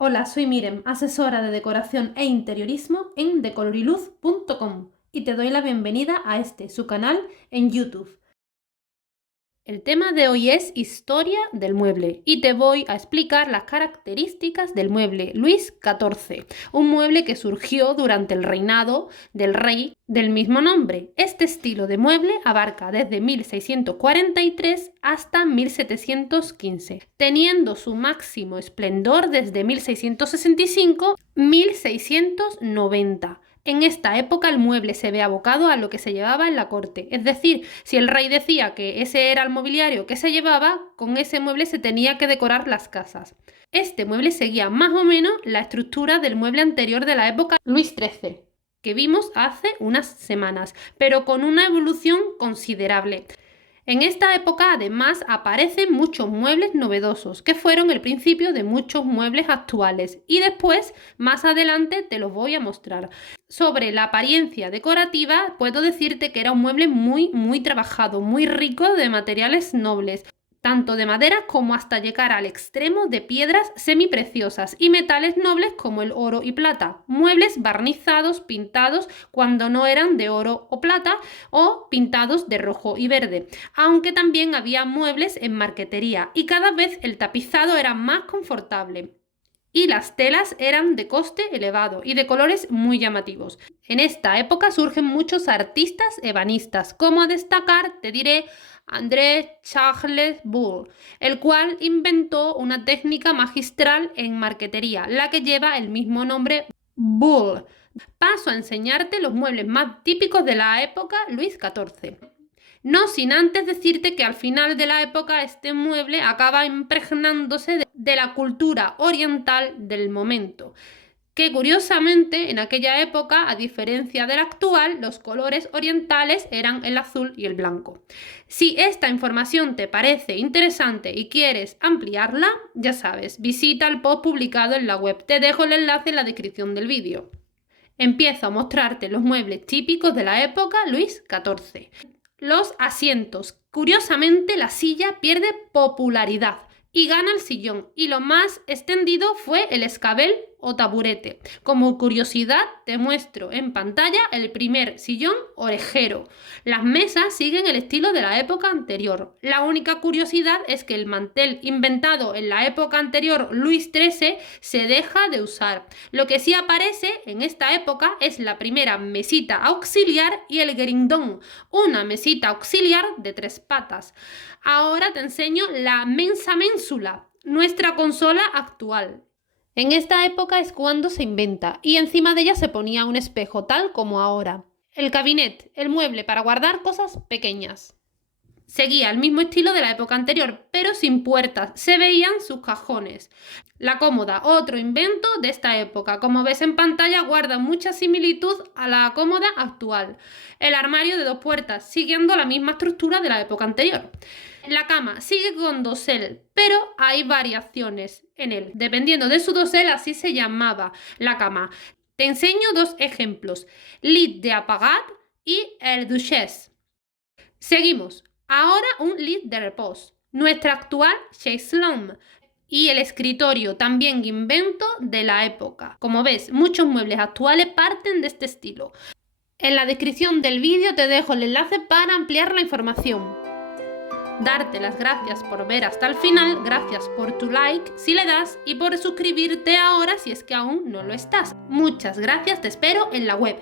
Hola, soy Mirem, asesora de decoración e interiorismo en decoloriluz.com y te doy la bienvenida a su canal en YouTube. El tema de hoy es historia del mueble y te voy a explicar las características del mueble Luis XIV, un mueble que surgió durante el reinado del rey del mismo nombre. Este estilo de mueble abarca desde 1643 hasta 1715, teniendo su máximo esplendor desde 1665-1690. En esta época el mueble se ve abocado a lo que se llevaba en la corte, es decir, si el rey decía que ese era el mobiliario que se llevaba, con ese mueble se tenía que decorar las casas. Este mueble seguía más o menos la estructura del mueble anterior de la época Luis XIII, que vimos hace unas semanas, pero con una evolución considerable. En esta época además aparecen muchos muebles novedosos, que fueron el principio de muchos muebles actuales, y después, más adelante, te los voy a mostrar. Sobre la apariencia decorativa, puedo decirte que era un mueble muy trabajado, muy rico de materiales nobles, tanto de madera como hasta llegar al extremo de piedras semipreciosas y metales nobles como el oro y plata, muebles barnizados, pintados cuando no eran de oro o plata o pintados de rojo y verde, aunque también había muebles en marquetería y cada vez el tapizado era más confortable. Y las telas eran de coste elevado y de colores muy llamativos. En esta época surgen muchos artistas ebanistas, como a destacar, te diré, André Charles Bull, el cual inventó una técnica magistral en marquetería, la que lleva el mismo nombre, Bull. Paso a enseñarte los muebles más típicos de la época Luis XIV. No sin antes decirte que al final de la época este mueble acaba impregnándose de la cultura oriental del momento, que curiosamente en aquella época, a diferencia del actual, los colores orientales eran el azul y el blanco. Si esta información te parece interesante y quieres ampliarla, ya sabes, visita el post publicado en la web. Te dejo el enlace en la descripción del vídeo. Empiezo a mostrarte los muebles típicos de la época Luis XIV. Los asientos. Curiosamente, la silla pierde popularidad y gana el sillón, y lo más extendido fue el escabel o taburete. Como curiosidad, te muestro en pantalla el primer sillón orejero. Las mesas siguen el estilo de la época anterior. La única curiosidad es que el mantel inventado en la época anterior, Luis XIII, se deja de usar. Lo que sí aparece en esta época es la primera mesita auxiliar y el guerindón, una mesita auxiliar de 3 patas. Ahora te enseño la mensa ménsula, nuestra consola actual. En esta época es cuando se inventa y encima de ella se ponía un espejo, tal como ahora. El cabinet, el mueble para guardar cosas pequeñas. Seguía el mismo estilo de la época anterior, pero sin puertas, se veían sus cajones. La cómoda, otro invento de esta época. Como ves en pantalla, guarda mucha similitud a la cómoda actual. El armario de 2 puertas, siguiendo la misma estructura de la época anterior. La cama sigue con dosel, pero hay variaciones en él. Dependiendo de su dosel, así se llamaba la cama. Te enseño 2 ejemplos, lit de apagar y el duchesse. Seguimos. Ahora un lit de reposo, nuestra actual chaiselong y el escritorio, también invento de la época. Como ves, muchos muebles actuales parten de este estilo. En la descripción del vídeo te dejo el enlace para ampliar la información. Darte las gracias por ver hasta el final, gracias por tu like si le das y por suscribirte ahora si es que aún no lo estás. Muchas gracias, te espero en la web.